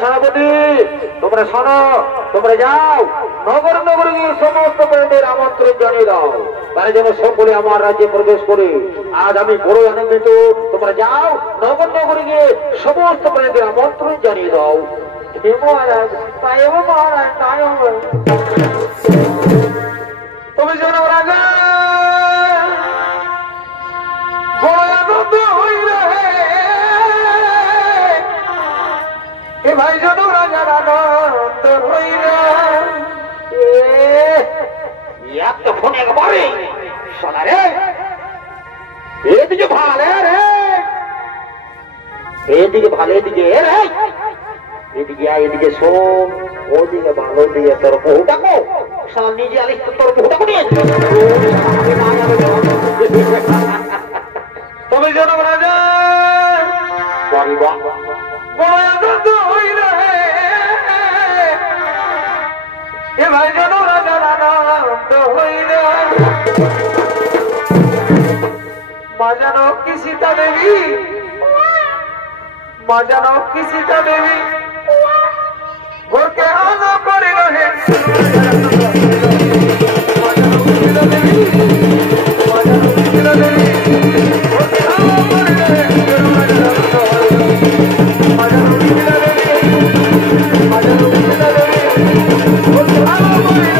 সেনাপতি, তোমরা শোনো, তোমরা যাও নগর নগরে গিয়ে সমস্ত প্রাণীদের আমন্ত্রণ জানিয়ে দাও, তারা যেন সকলে আমার রাজ্যে প্রবেশ করে। আজ আমি বড় আনন্দিত। তোমরা যাও নগর নগরে গিয়ে সমস্ত প্রাণীদের আমন্ত্রণ জানিয়ে দাও। হে মহারাজ, তাই হবে মহারাজ, তাই হবে। তুমি যেন রাজা বড় আনন্দ হইল। হে ভাই, যেন রাজার আনন্দ হইল। এতক্ষণ একবারে শোনা রে, এদিকে ভালো রে, এদিকে ভালো, এদিকে রে, এদিকে আয়, এদিকে শোন, ওদিকে ভালো দিয়ে তোর বহুটাকো নিজে আলিস, তোর বহুটাকো নিয়ে তবে যেন রাজা বড় আনন্দ হইল। এ ভাই, যেন রাজার আনন্দ হইল। মা জানকী সীতা দেবী, মা জানকী সীতা দেবী ঘরকে আলো করিল। হে মা জানকী সীতা দেবী, মা জানকী সীতা দেবী ঘরকে আলো করিল। মা জানকী সীতা দেবী, মা জানকী সীতা দেবী ঘরকে আলো করিল।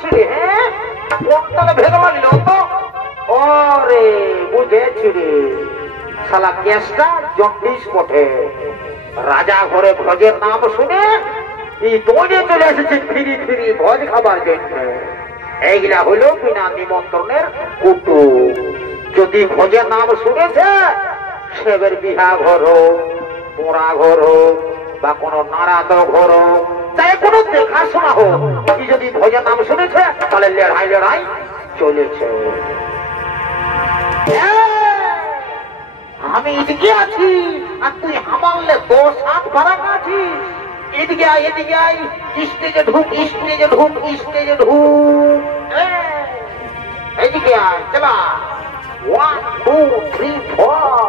করছি রে? হ্যাঁ, কোনটালে ভেঙে লাগলো তো? ওরে বুঝেছি রে, শালা কেসটা জন্ডিস বটে। রাজা ঘরে ভোজের নাম শুনে এই দৌড়ে চলে এসেছে ফিরি ফিরি ভোজ খাবার জন্য। এইগুলা হলো বিনা নিমন্ত্রণের কুটুম। যদি ভোজের নাম শুনেছে, সেবের বিহা ঘর হোক, মোড়া ঘর হোক, বা কোন নারাদ ঘর হোক, তাই কোনো দেখাশোনা হোক, কি যদি ভোজের নাম শুনেছে, তাহলে লড়াই লড়াই চলেছে। আমি এদিকে আছি আর তুই হামাললে 10-7 ফারাক আছিস। এদিকে আয়, এদিকে আয়, স্টেজে ঢুক, স্টেজে ঢুক, স্টেজে ঢুক। এদিকে আয়, চলা। 1 2 3 4।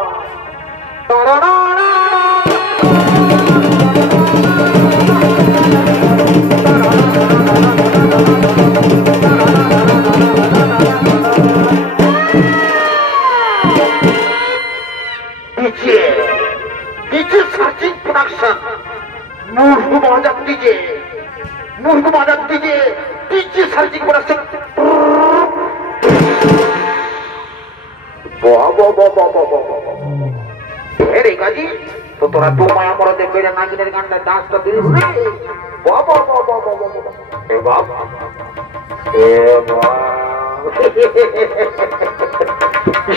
সার্চিং প্রোডাকশন মুরগু বাজার দিকে, মুরগু বাজার দিকে পিচি সার্চিং প্রোডাকশন। রে কাজী তো তোরা দু মায়া মরা দেখবে নাগিনের গানটা ডান্সটা দিস রে। বাবা বাবা বাবা এ বাবা এ বাবা,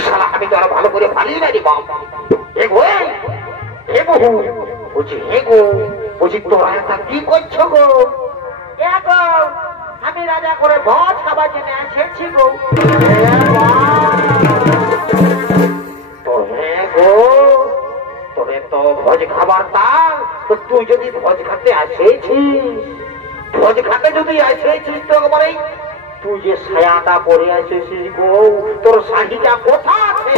শালা আমি তো আরো ভালো করে পালিয়ে না রে বাবা। এ গো এ বহু বলছি, হে গো বলছি, তোরা এটা কি করছো গো? আমি রাজা করে ভোজ খাবার জন্য এসেছি গো। তো হ্যাঁ গো, তোরে তো ভোজ খাবার তাল, তো তুই যদি ভোজ খাতে আসেছিস, ভোজ খাতে যদি আসেছিস, তো একবারে তুই যে ছায়াটা পরে আসেছিস গো, তোর শাড়িটা কোথা আছে?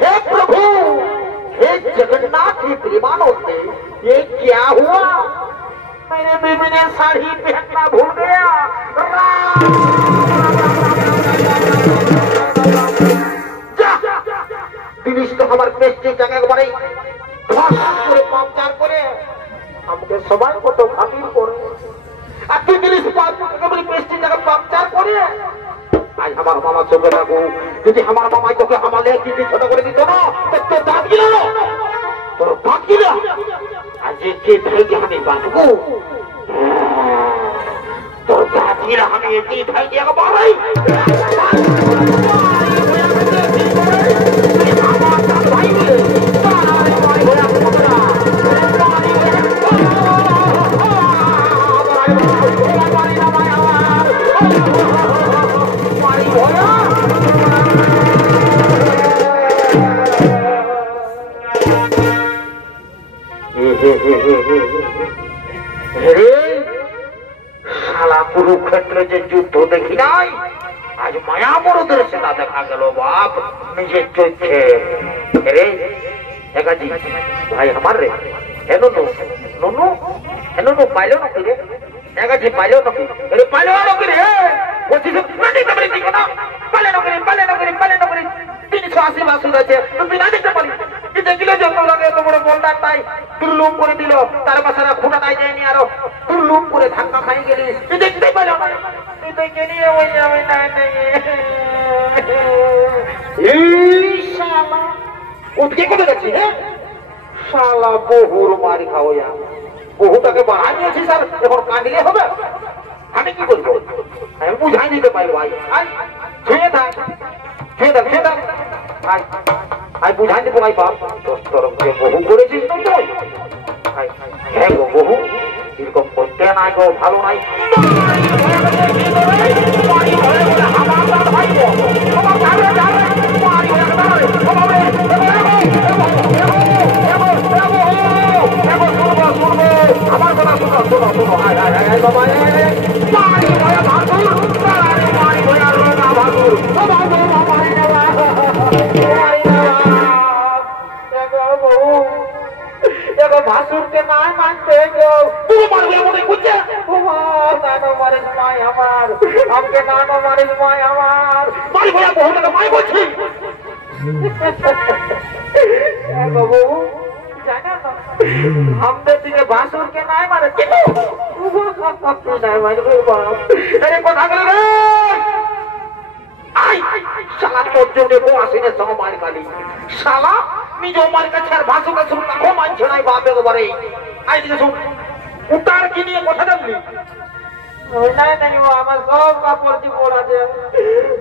हे प्रभु, हे जगन्नाथ की प्रेमानंदे, ये क्या हुआ? मैंने बीबी ने साड़ी पहनना भूल गया। জিনিস তো আমার পেস্টের জায়গায় একবারে করে পাংচার করে আমাকে সবাই কত খাতির করে, আর তুই জিনিস পেস্টের জায়গায় পাংচার করে। আজ আমার মামা চোখে লাগু, যদি আমার মামাই তোকে আমার লেখি ছোট করে দিত না, তোর দাঁত গিল, তোর দাঁত গিল। আজ যে ভাইকে আমি বাঁচবো, তোর দাঁত গিল, আমি এটি ভাইকে একবারই কুরুক্ষেত্রে যে যুদ্ধ দেখি নাই, আজ মায়াবরদের সেটা দেখা গেল বাপ নিজের চোখে। রে একাজি ভাই আমার রে, হেন নুনু হেন পাইল নাকি রে? একাজি পাইল নাকি রে? পাইল নাকি রে? বলছি পালে নকরি, পালে নকরি, পালে নকরি। 380 বাসুর আছে, তুমি না দেখতে পারি দেখিলে যত লাগে এত বড় বলদার তাই তুলুম করে দিল, তার বাসারা খুঁটা নাই যায়নি, আরো তুলুম করে ধাক্কা খাই গেলি, তুই দেখতে পাইল না? তুই তো গেলি ওই আমি নাই শালা উঠকে কোথায় যাচ্ছি? হ্যাঁ শালা বহুর মারি খাওয়া, বহুটাকে বাড়াই নিয়েছি স্যার, এখন কাঁদিলে হবে? আমি কি করবো? আমি বুঝাই দিতে পারি ভাই। ছুঁয়ে থাক, ছুঁয়ে থাক, ছুঁয়ে থাক, আই বুঝাই দেবো ভাই বাপ। তোর তরফ দিয়ে বহু করেছিস তো তুই? হ্যাঁ গো বহু, এরকম করতে নাই গো, ভালো নাই। আমার কথা শুনো, শোনো শোনো, বাবা গো ভাসুরকে না মানতে গো তুই মারবি এমনই করছে নানো মারিস মাই আমার আমাকে নানো মারিস মাই আমার মারি ভাইয়া বহু টাকা মাই বলছি বাবু জানা না আমাদের দিকে ভাসুরকে নাই মারে নাই মারবে বাপ আরে কথা গেল রে আই শালা তোর জন্য বউ আসিনে সমার কালি শালা নিজ মার কাছে আর ভাসু কাছে না কো মানছে নাই বাপ একবারে আই দিকে শুন উতার কি নিয়ে কথা বললি নাই নাই আমার সব কাপড় কি পড়াছে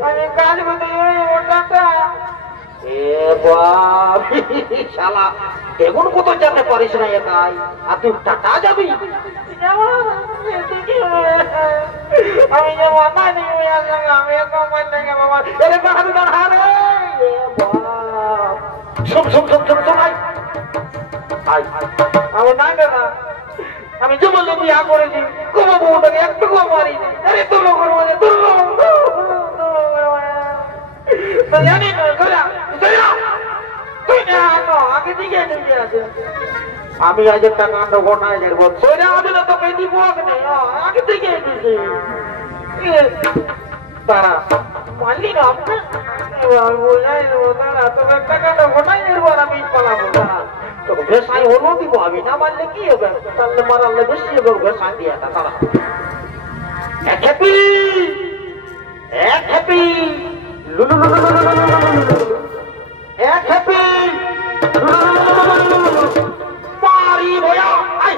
আমি কাজ করতে ওটাটা এ বাপ শালা এমন কত যেতে পারিস না একাই আর তুই টাটা যাবি আমি যে মাথা নিয়ে আমি এত মন থেকে বাবা এরে বাহাদুর হারে শুন শুন শুন শুন শুন আই আমার নাই না আমি যে বললাম বিয়া করেছি কোনো বউটাকে একটু কম মারি আরে তো লোক করবো তো জানি না তুই না আগে দিকে আছে আমি আজ একটা কাণ্ড ঘটায় দেবো সোজা আমি না তোকে দিব আগে থেকে দিছি তারা মানলি না আপনি বোঝাই দেবো তারা তোকে একটা কাণ্ড ঘটাই দেবো আমি পালাবো তারা তোকে ভেসাই হলো দিব আমি না মানলে কি হবে তাহলে মারালে বেশি হবে ভেসাই দিয়ে তারা এক হ্যাপি এক হ্যাপি লুলু লুলু এক হ্যাপি মারি ভয়া আই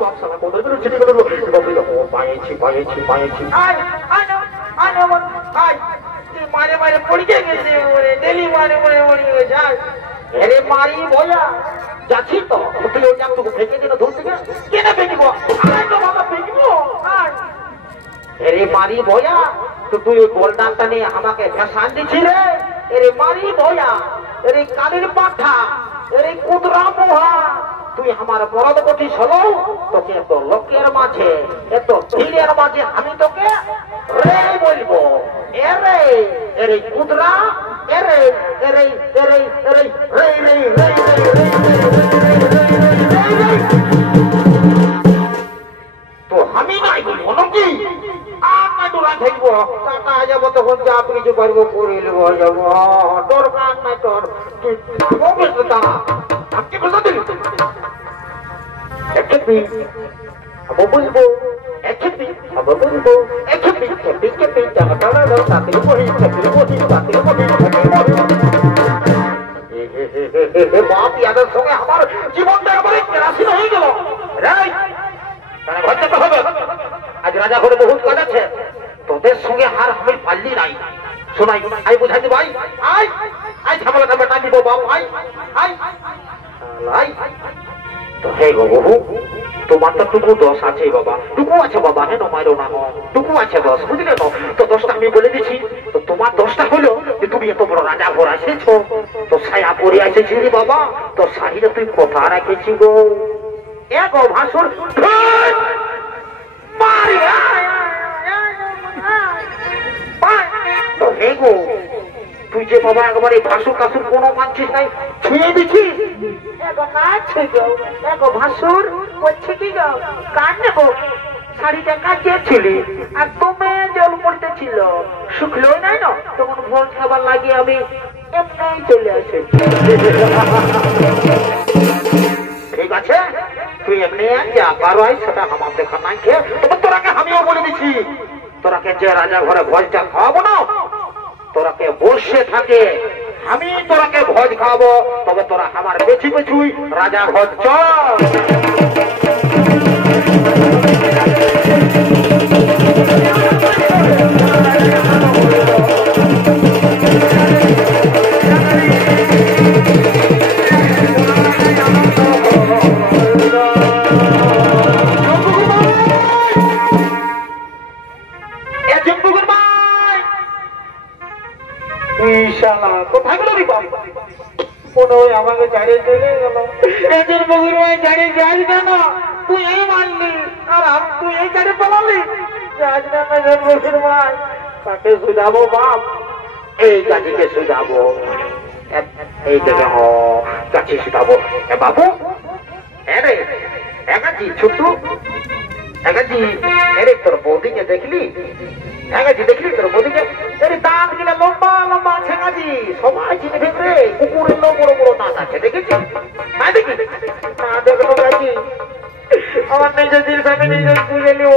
বাপ সালা কোন দিন চিঠি গেল পায়েছি পায়েছি পায়েছি মারে মারে পড়ে গেছে ওরে ডেলি মারে মারে পড়ে গেছে এরে মারি ভয়া যাচ্ছি তো তুই ওই জানটুকু ফেঁকে দিল ধর থেকে কেনে ফেঁকিব তো বাবা ফেঁকবো এরে মারি ভয়া তো তুই ওই গোলদানটা নিয়ে আমাকে ভেসান দিচ্ছি রে এরে মারি ভয়া এরে কানের পাঠা এরে কুদরা মোহা তুই আমার মরদ কোটি হলো তোকে এত লোকের মাঝে এত ভিড়ের মাঝে আমি তোকে রে বলবো এরে এরে কুদরা এরে এরে এরে এরে রে রে রে তো আমি নাই বলবো নাকি আর নাই তোরা থাকবো টাকা যাবো তখন যা কিছু পারবো করে নেবো যাবো তোর কান নাই তোর তুই বুঝতে টাকা আমি বুঝতে দিলি একটি আবার বলবো একটি আবার বলবো একটি কেপি কেপি টাকা টাকা দাও তাতে বহি তাতে বহি তাতে বহি বাপ ইয়াদের সঙ্গে আমার জীবনটা একেবারে কেরাসিন হয়ে গেল রাইট তাহলে ঘর যেতে হবে আজ রাজা ঘরে বহুত কাজ আছে তোদের সঙ্গে হার আমি পারলি নাই শোনাই আই বুঝাই ভাই আই আই ঝামেলাটা বেটা দিব বাপ আই আই আই তো হে গো বহু তোমার তো টুকু দোষ আছে বাবা টুকু আছে বাবা হ্যাঁ মাইরো না টুকু আছে দোষ বুঝলে তো তো দোষটা আমি বলে দিচ্ছি তো তোমার দোষটা হলো যে তুমি এত বড় রাজা ঘর এসেছো তো ছায়া পরে এসেছি রে বাবা তো শাড়িটা তুই কথা রাখেছি গো এক ভাসুর মারি তো হে গো তুই যে বাবা একবারে ভাসুর কাসুর কোনো মানছিস নাই ছুঁয়ে দিছিস ভাসুর বলছে কি গো কার নেবো শাড়িটা কাটিয়েছিলি আর তুমি জল পড়তেছিল শুকলোই নাই না তখন ভোজ খাবার লাগিয়ে আমি এমনি চলে এসেছি ঠিক আছে তুই এমনি যা পারো সেটা আমার দেখা নাই খেয়ে তবে তোরাকে আমিও বলে দিচ্ছি তোরাকে যে রাজা ঘরে ভোজটা খাওয়াবো না তোরাকে বসে থাকে আমি তোরাকে ভোজ খাওয়াবো তবে তোরা আমার পেছু পেছুই রাজা ঘর চল কোথায় গেল মনে হয় আমাকে ছাড়িয়ে চলে গেল এদের বগুর ভাই ছাড়িয়ে যাস কেন তুই এই মানলি আর তুই এই ছাড়িয়ে পালালি যাস না মেজর বগুর ভাই কাকে সুধাবো বাপ এই কাজীকে সুধাবো এই দেখে যাচ্ছি সীতাবো বাবু এরে একাজি ছোট্টু একাজি এরে তোর বৌদিকে দেখলি একাজি দেখলি তোর বৌদিকে এরে দাঁত গিলা লম্বা লম্বা আছে একাজি সবাই চিনে ফেলবে কুকুরের লো বড় বড় দাঁত আছে দেখেছি না দেখি না দেখো কাকি আমার নিজের জিনিস আমি নিজে বুঝে নিব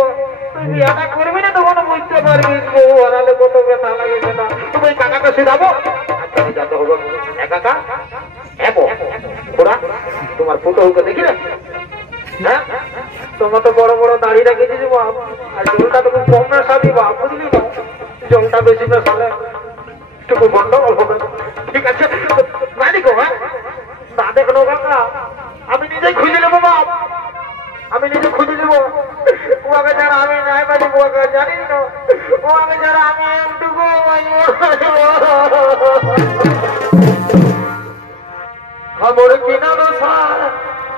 তুই বিয়াটা করবি না তখন বুঝতে পারবি বউ হারালে কত ব্যথা লাগে না তুমি কাকাকে শিখাবো আচ্ছা যাতে হবো একাকা এমো ওরা তোমার ফুটোকে দেখি না হ্যাঁ তোমার তো বড় বড় দাঁড়িয়ে রেখেছি বাপ আর জলটা তুমি কম না সাবি বাপ বুঝলি না জলটা বেশি না সালে একটু গন্ডগোল হবে ঠিক আছে না দেখো হ্যাঁ না দেখো কাকা আমি নিজেই খুঁজে নেবো বাপ আমি নিজে খুঁজে নেবো ওকে যারা আমি নাই পারি ওকে জানি না ওকে যারা আমি একটুকু খবর কিনা দশা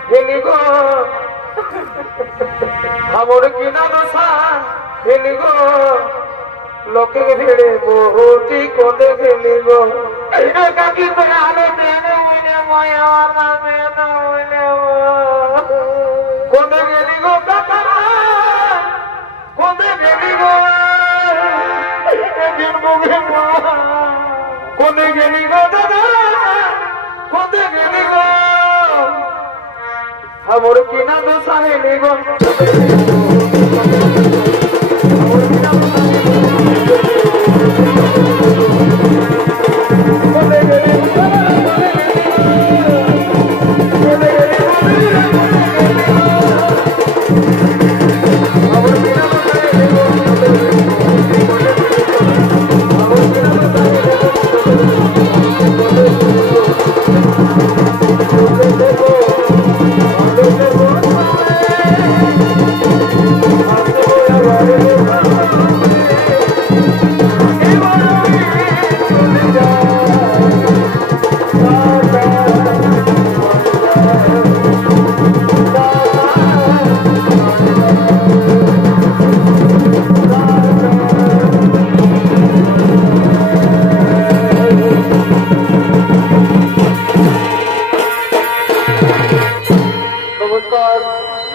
হেলি গো খবর কিনা দশা হেলি গো লোকে ভিড়ে বহুটি কোনে গেলি গো কাকি করে আলো দেনে হইলে মায়া নামে না হইলে কোনে গেলি গো কাকা কোনে গেলি গো কোনে গেলি গো দাদা কোনে গেলি গো খবর কিনা দোষা হেলি গো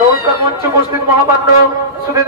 নমস্কার মঞ্চে উপস্থিত মহামান্য